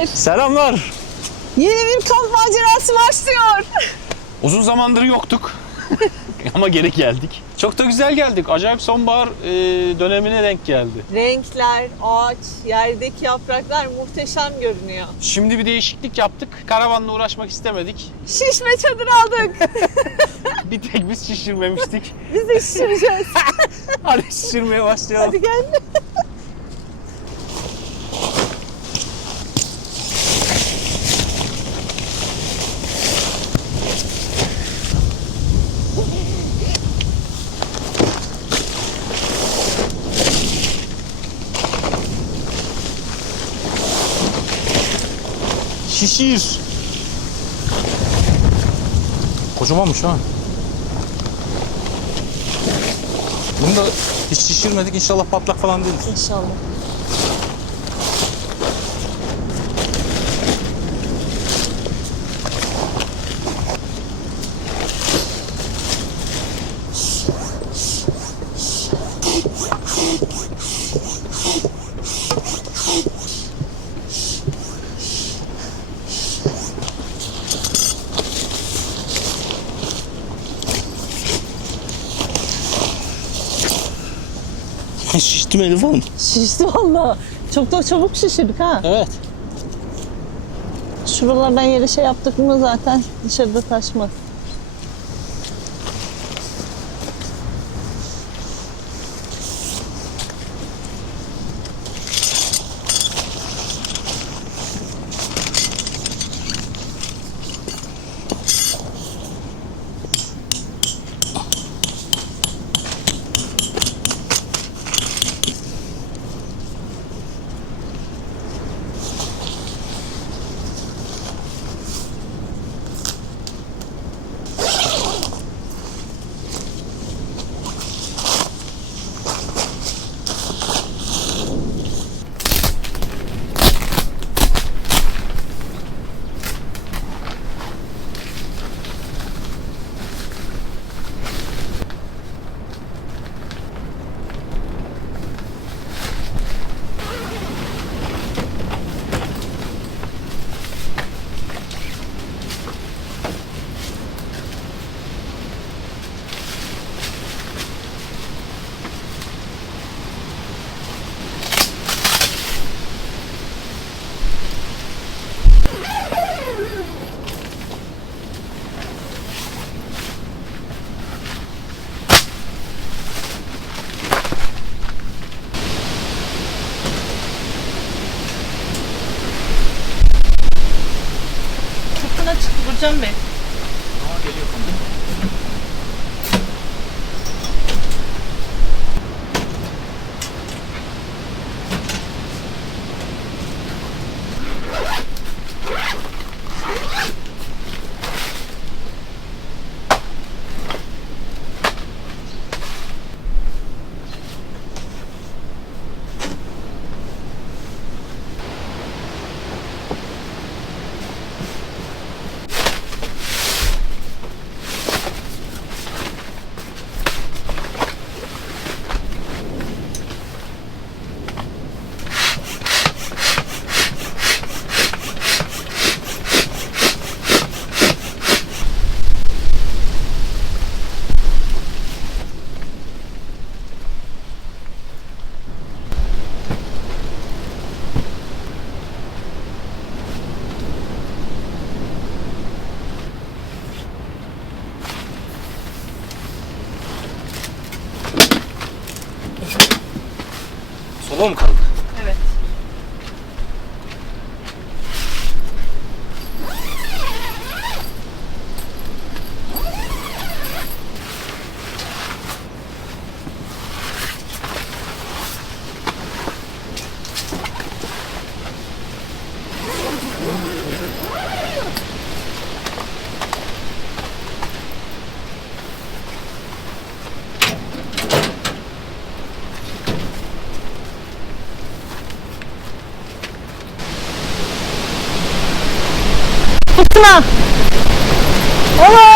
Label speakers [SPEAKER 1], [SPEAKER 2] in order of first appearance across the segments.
[SPEAKER 1] Merhabalar.
[SPEAKER 2] Selamlar.
[SPEAKER 1] Yeni bir kamp macerası başlıyor.
[SPEAKER 2] Uzun zamandır yoktuk. Ama geri geldik. Çok da güzel geldik. Acayip sonbahar e, dönemine denk geldi.
[SPEAKER 1] Renkler, ağaç, yerdeki yapraklar muhteşem görünüyor.
[SPEAKER 2] Şimdi bir değişiklik yaptık. Karavanla uğraşmak istemedik.
[SPEAKER 1] Şişme çadır aldık.
[SPEAKER 2] Bir tek biz şişirmemiştik.
[SPEAKER 1] Biz de şişireceğiz.
[SPEAKER 2] Hadi şişirmeye başlayalım.
[SPEAKER 1] Hadi gel.
[SPEAKER 2] Kocamanmış ha. Bunu da hiç şişirmedik. İnşallah patlak falan değildir.
[SPEAKER 1] İnşallah.
[SPEAKER 2] Şiştim Elif Hanım.
[SPEAKER 1] Şişti valla. Çok da çabuk şişirdik ha.
[SPEAKER 2] Evet.
[SPEAKER 1] Şuralardan yere şey yaptık mı zaten dışarıda taşmaz. 2점 몇
[SPEAKER 2] Sola mı kaldı?
[SPEAKER 1] Evet. Fırtına. Allah!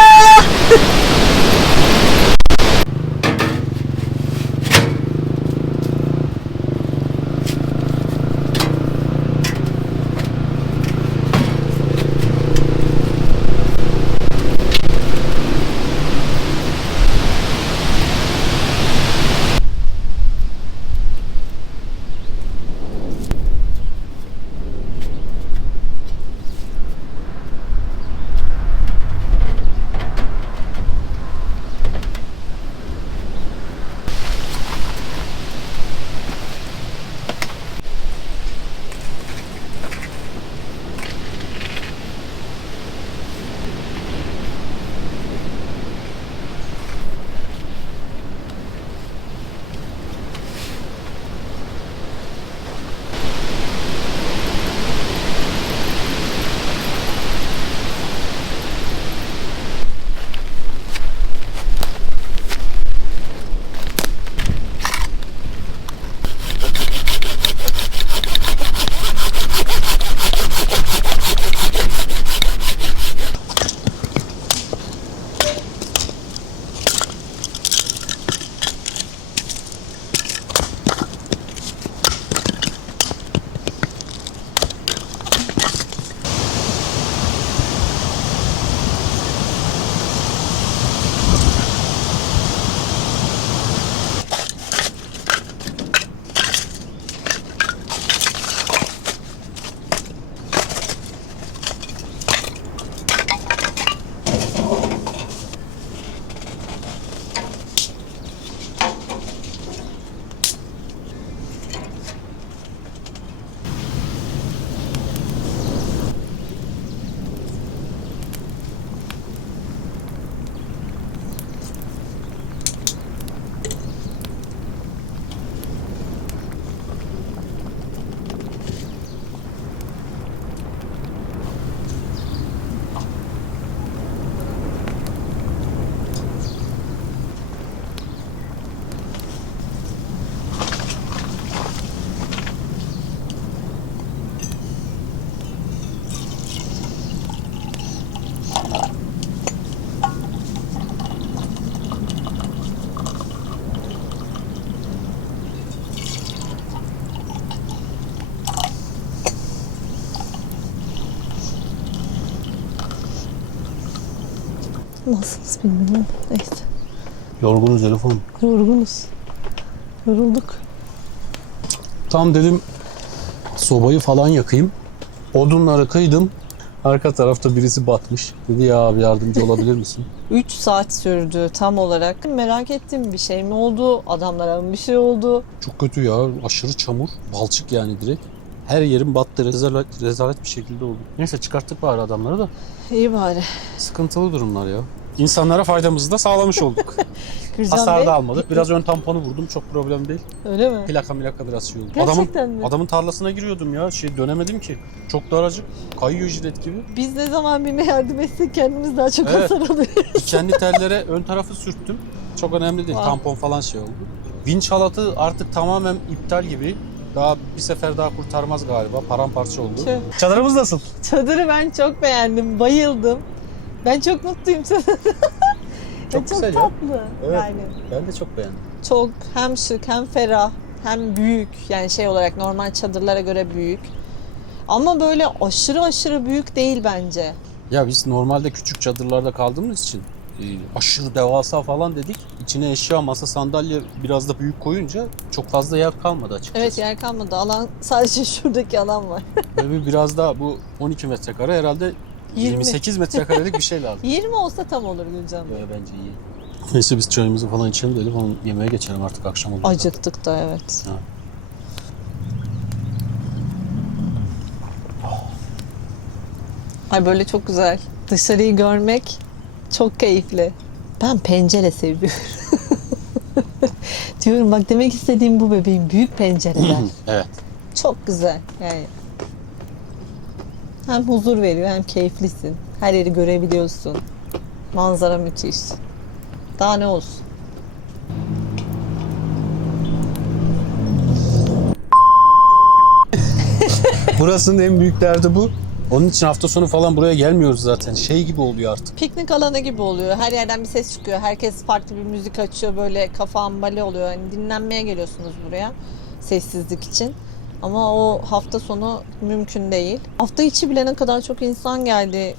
[SPEAKER 1] Nasılsınız bilmiyorum. Neyse.
[SPEAKER 3] Yorgunuz telefon.
[SPEAKER 1] Yorgunuz. Yorulduk.
[SPEAKER 2] Tam dedim sobayı falan yakayım. Odunları kıydım. Arka tarafta birisi batmış. Dedi ya abi yardımcı olabilir misin?
[SPEAKER 1] 3 saat sürdü tam olarak. Merak ettiğim bir şey mi oldu? Adamlara mı bir şey oldu?
[SPEAKER 2] Çok kötü ya. Aşırı çamur. Balçık yani direkt. Her yerim battı. Rezalet, rezalet bir şekilde oldu. Neyse çıkarttık bari adamları da.
[SPEAKER 1] İyi bari.
[SPEAKER 2] Sıkıntılı durumlar ya. İnsanlara faydamızı da sağlamış olduk.
[SPEAKER 1] Gürcan
[SPEAKER 2] Hasar
[SPEAKER 1] Bey,
[SPEAKER 2] da almadık. Biraz ön tamponu vurdum. Çok problem değil.
[SPEAKER 1] Öyle mi?
[SPEAKER 2] Plaka milaka biraz şey oldu.
[SPEAKER 1] Gerçekten
[SPEAKER 2] adamın,
[SPEAKER 1] mi?
[SPEAKER 2] Adamın tarlasına giriyordum ya. Şey dönemedim ki. Çok daracık. Kayıyor jilet gibi.
[SPEAKER 1] Biz ne zaman birine yardım etsek kendimiz daha çok
[SPEAKER 2] Evet.
[SPEAKER 1] hasar alıyoruz.
[SPEAKER 2] Dikenli tellere ön tarafı sürttüm. Çok önemli değil.
[SPEAKER 1] Wow.
[SPEAKER 2] Tampon falan şey oldu. Vinç halatı artık tamamen iptal gibi. Daha bir sefer daha kurtarmaz galiba. Paramparça oldu.
[SPEAKER 1] Tüh.
[SPEAKER 2] Çadırımız nasıl?
[SPEAKER 1] Çadırı ben çok beğendim. Bayıldım. Ben çok mutluyum çadırda.
[SPEAKER 2] Çok
[SPEAKER 1] çok
[SPEAKER 2] güzel ya.
[SPEAKER 1] tatlı.
[SPEAKER 2] Evet.
[SPEAKER 1] Yani
[SPEAKER 2] Ben de çok beğendim.
[SPEAKER 1] çok hem şık hem ferah hem büyük. Yani şey olarak normal çadırlara göre büyük. Ama böyle aşırı aşırı büyük değil bence.
[SPEAKER 2] Ya biz normalde küçük çadırlarda kaldığımız için e, aşırı devasa falan dedik. İçine eşya, masa, sandalye biraz da büyük koyunca çok fazla yer kalmadı açıkçası.
[SPEAKER 1] Evet yer kalmadı. Alan sadece şuradaki alan var.
[SPEAKER 2] Böyle bir biraz daha bu 12 metrekare herhalde
[SPEAKER 1] 20.
[SPEAKER 2] 28 metrekarelik bir şey lazım.
[SPEAKER 1] 20 olsa tam olur Gülcan Bey.
[SPEAKER 2] Bence iyi. Neyse biz çayımızı falan içelim dedik. Onu yemeğe geçelim artık akşam oldu.
[SPEAKER 1] Acıktık da evet.
[SPEAKER 2] Ha.
[SPEAKER 1] Ay böyle çok güzel. Dışarıyı görmek çok keyifli. Ben pencere seviyorum. Diyorum bak demek istediğim bu bebeğim. Büyük pencereler.
[SPEAKER 2] Evet.
[SPEAKER 1] çok güzel yani. Hem huzur veriyor hem keyiflisin. Her yeri görebiliyorsun. Manzara müthiş. Daha ne olsun?
[SPEAKER 2] Burasının en büyük derdi bu. Onun için hafta sonu falan buraya gelmiyoruz zaten. Şey gibi oluyor artık.
[SPEAKER 1] Piknik alanı gibi oluyor. Her yerden bir ses çıkıyor. Herkes farklı bir müzik açıyor. Böyle kafa ambali oluyor. Yani dinlenmeye geliyorsunuz buraya. Sessizlik için. Ama o hafta sonu mümkün değil. Hafta içi bile ne kadar çok insan geldi.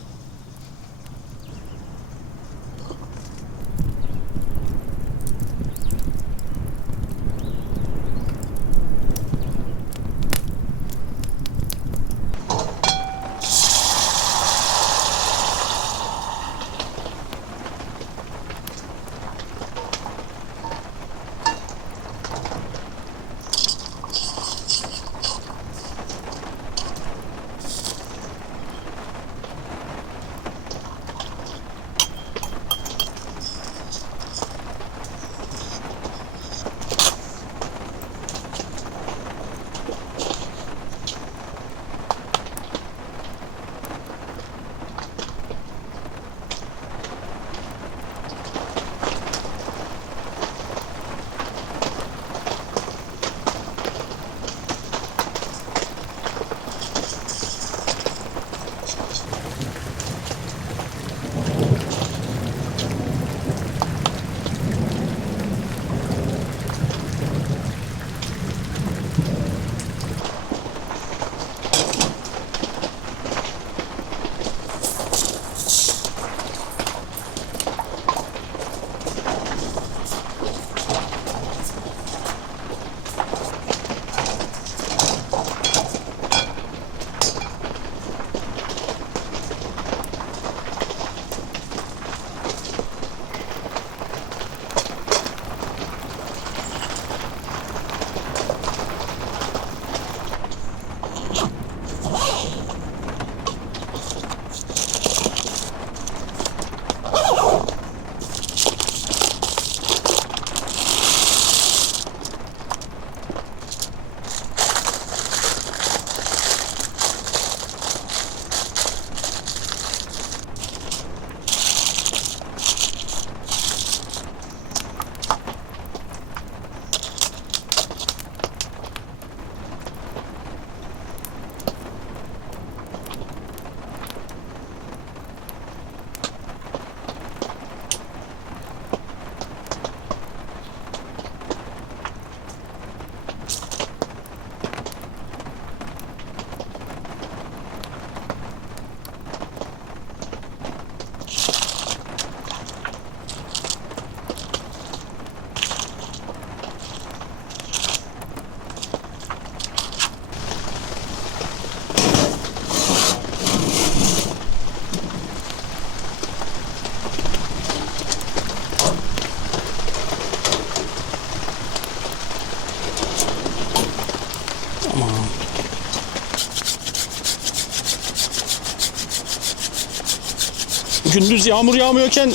[SPEAKER 2] Gündüz yağmur yağmıyorken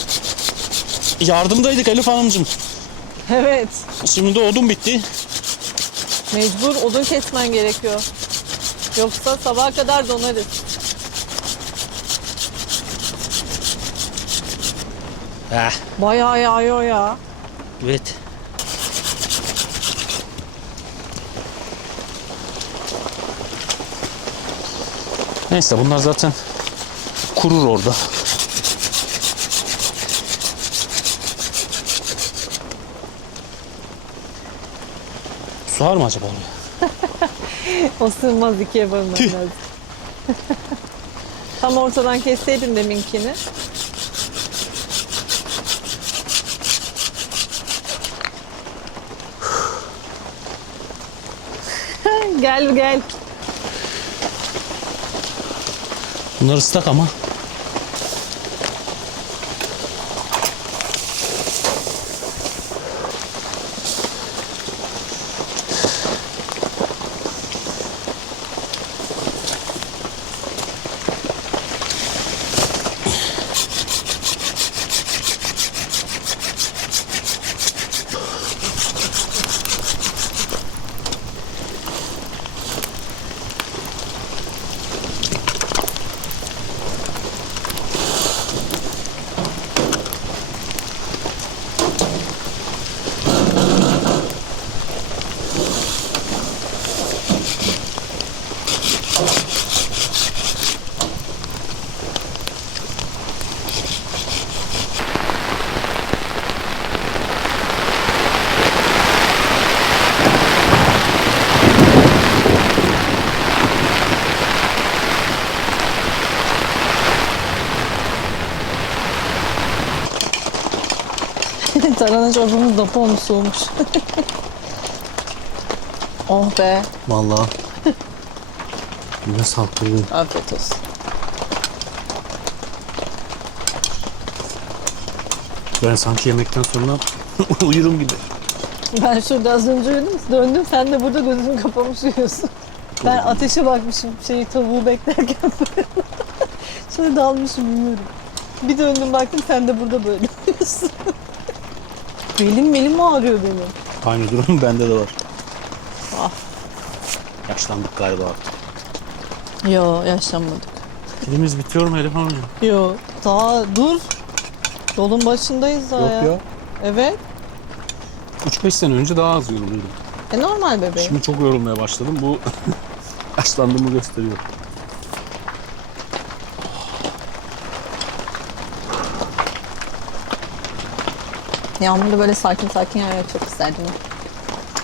[SPEAKER 2] yardımdaydık Elif Hanımcığım.
[SPEAKER 1] Evet.
[SPEAKER 2] Şimdi de odun bitti.
[SPEAKER 1] Mecbur odun kesmen gerekiyor. Yoksa sabaha kadar donarız.
[SPEAKER 2] Heh,
[SPEAKER 1] Bayağı yağıyor ya.
[SPEAKER 2] evet. Neyse bunlar zaten kurur orada. Sığar mı acaba oraya?
[SPEAKER 1] O sığmaz ikiye bölmem lazım. Tam ortadan kesseydin deminkini. gel gel.
[SPEAKER 2] Bunlar ıslak ama.
[SPEAKER 1] Tarhana çorbamız dapa olmuş soğumuş. oh be.
[SPEAKER 2] Vallahi. Ne saldırdım.
[SPEAKER 1] Afiyet olsun.
[SPEAKER 2] Ben sanki yemekten sonra uyurum gibi.
[SPEAKER 1] Ben şurada az önce uyudum, döndüm. Sen de burada gözünü kapamış uyuyorsun. Ben ateşe bakmışım şeyi tavuğu beklerken böyle. Şöyle dalmışım bilmiyorum. Bir döndüm baktım sen de burada böyle uyuyorsun. Belim belim ağrıyor benim.
[SPEAKER 2] Aynı durum bende de var.
[SPEAKER 1] Ah.
[SPEAKER 2] Yaşlandık galiba artık.
[SPEAKER 1] Yo yaşlanmadık.
[SPEAKER 2] Filmimiz bitiyor mu Elif Hanım?
[SPEAKER 1] Yo daha dur. Yolun başındayız daha
[SPEAKER 2] Yok
[SPEAKER 1] ya.
[SPEAKER 2] ya.
[SPEAKER 1] Evet.
[SPEAKER 2] 3-5 sene önce daha az yoruluyordum.
[SPEAKER 1] E normal bebeğim.
[SPEAKER 2] Şimdi çok yorulmaya başladım. Bu yaşlandığımı gösteriyor.
[SPEAKER 1] Yağmurda böyle sakin sakin yerler çok isterdim. ben.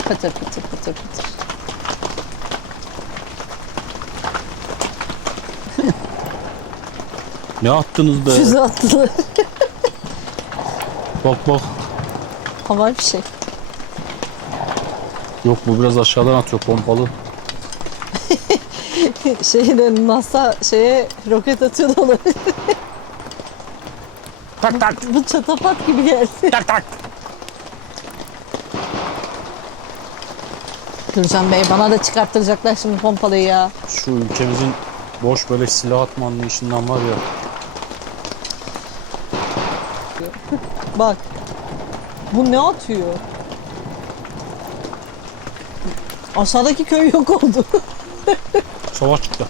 [SPEAKER 1] Pıtır pıtır pıtır pıtır.
[SPEAKER 2] Ne attınız be?
[SPEAKER 1] Füze attılar.
[SPEAKER 2] Bak bak.
[SPEAKER 1] Hava bir şey.
[SPEAKER 2] Yok bu biraz aşağıdan atıyor pompalı.
[SPEAKER 1] Şeyde NASA şeye roket atıyor da olabilir.
[SPEAKER 2] Tak tak
[SPEAKER 1] Bu çatapat gibi geldi.
[SPEAKER 2] tak tak.
[SPEAKER 1] Gürcan Bey bana da çıkarttıracaklar şimdi pompalıyı ya.
[SPEAKER 2] Şu ülkemizin boş böyle silah atma anlayışından var ya.
[SPEAKER 1] Bak. Bu ne atıyor? Aşağıdaki köy yok oldu.
[SPEAKER 2] Savaş çıktı.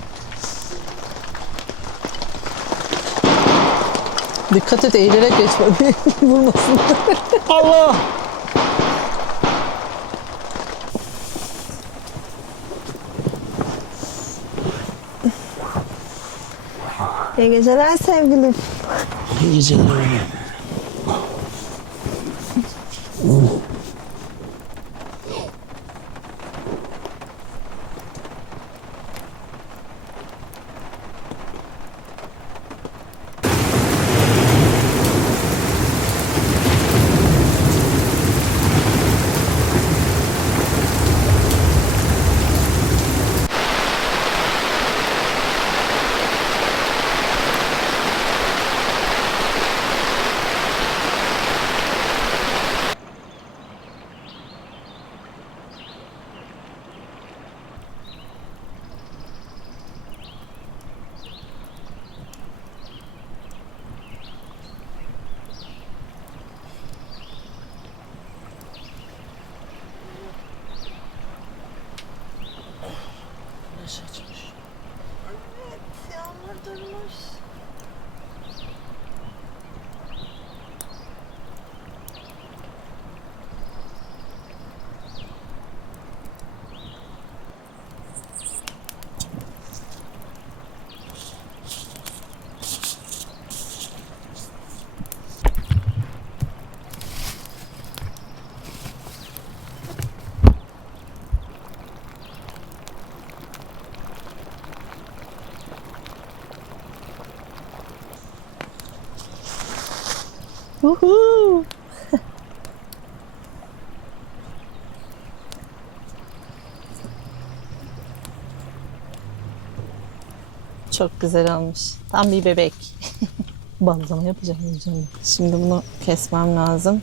[SPEAKER 1] Dikkat et eğilerek geçme. Vurmasın.
[SPEAKER 2] Allah!
[SPEAKER 1] İyi geceler sevgilim.
[SPEAKER 2] İyi geceler.
[SPEAKER 1] Uhu. Çok güzel olmuş. Tam bir bebek. Bazlama yapacağım. yiyeceğim. Şimdi bunu kesmem lazım.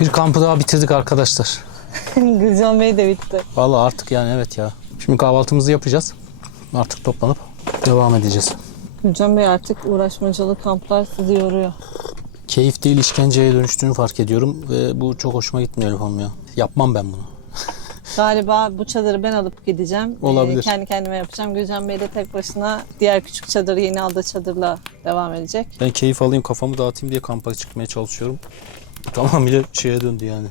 [SPEAKER 2] Bir kampı daha bitirdik arkadaşlar.
[SPEAKER 1] Gülcan Bey de bitti.
[SPEAKER 2] Vallahi artık yani evet ya. Şimdi kahvaltımızı yapacağız. Artık toplanıp devam edeceğiz.
[SPEAKER 1] Gülcan Bey artık uğraşmacalı kamplar sizi yoruyor.
[SPEAKER 2] Keyif değil işkenceye dönüştüğünü fark ediyorum ve bu çok hoşuma gitmiyor Elif'im ya. Yapmam ben bunu.
[SPEAKER 1] Galiba bu çadırı ben alıp gideceğim. Ee,
[SPEAKER 2] Olabilir.
[SPEAKER 1] kendi kendime yapacağım. Gülcan Bey de tek başına diğer küçük çadırı yeni aldığı çadırla devam edecek.
[SPEAKER 2] Ben keyif alayım kafamı dağıtayım diye kampa çıkmaya çalışıyorum. Tamamıyla şeye döndü yani.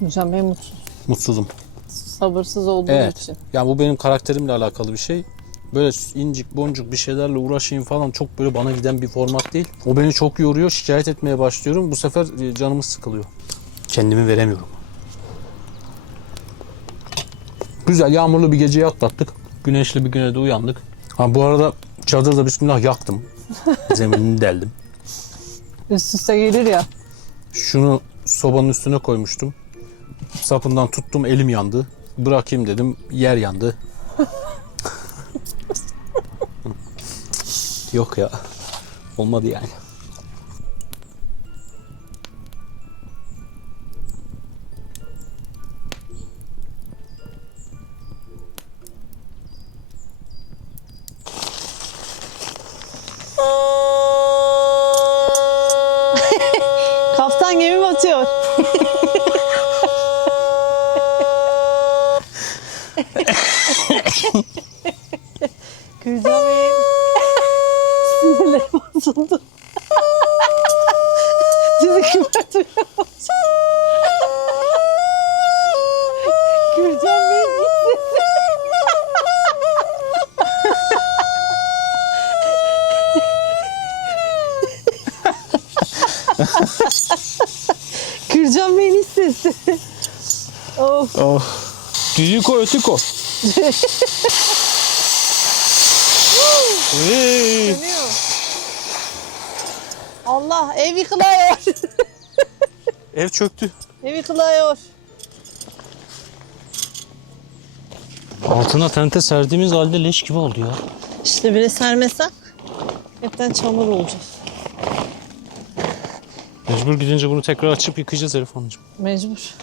[SPEAKER 1] Gülcan Bey mutsuz.
[SPEAKER 2] Mutsuzum.
[SPEAKER 1] Sabırsız olduğu
[SPEAKER 2] Evet.
[SPEAKER 1] için.
[SPEAKER 2] Yani bu benim karakterimle alakalı bir şey. Böyle incik boncuk bir şeylerle uğraşayım falan çok böyle bana giden bir format değil. O beni çok yoruyor. Şikayet etmeye başlıyorum. Bu sefer e, canımız sıkılıyor. Kendimi veremiyorum. Güzel yağmurlu bir geceyi atlattık. Güneşli bir güne de uyandık. Ha bu arada çadırda bismillah yaktım. Zeminini deldim.
[SPEAKER 1] Üst üste gelir ya.
[SPEAKER 2] Şunu sobanın üstüne koymuştum. Sapından tuttum elim yandı. Bırakayım dedim yer yandı. Yok ya. Olmadı yani.
[SPEAKER 1] Kaptan gemi batıyor.
[SPEAKER 2] Hey.
[SPEAKER 1] Allah ev yıkılıyor.
[SPEAKER 2] Ev çöktü.
[SPEAKER 1] ev yıkılıyor.
[SPEAKER 2] Altına tente serdiğimiz halde leş gibi oldu ya.
[SPEAKER 1] İşte biri sermesen hepten çamur olacağız.
[SPEAKER 2] Mecbur gidince bunu tekrar açıp yıkayacağız Elif Hanımcığım.
[SPEAKER 1] Mecbur.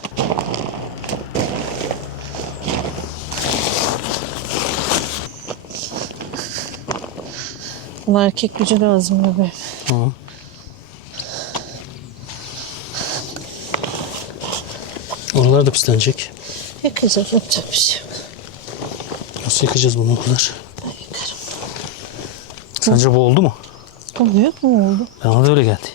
[SPEAKER 1] Buna erkek gücü lazım bebeğim.
[SPEAKER 2] Hı. Oralar da pislenecek.
[SPEAKER 1] Yakacağız yapacak bir şey yok.
[SPEAKER 2] Nasıl yıkayacağız bunu o kadar?
[SPEAKER 1] Ben yıkarım.
[SPEAKER 2] Sence bu oldu mu?
[SPEAKER 1] Bu büyük mü oldu?
[SPEAKER 2] Bana da öyle geldi.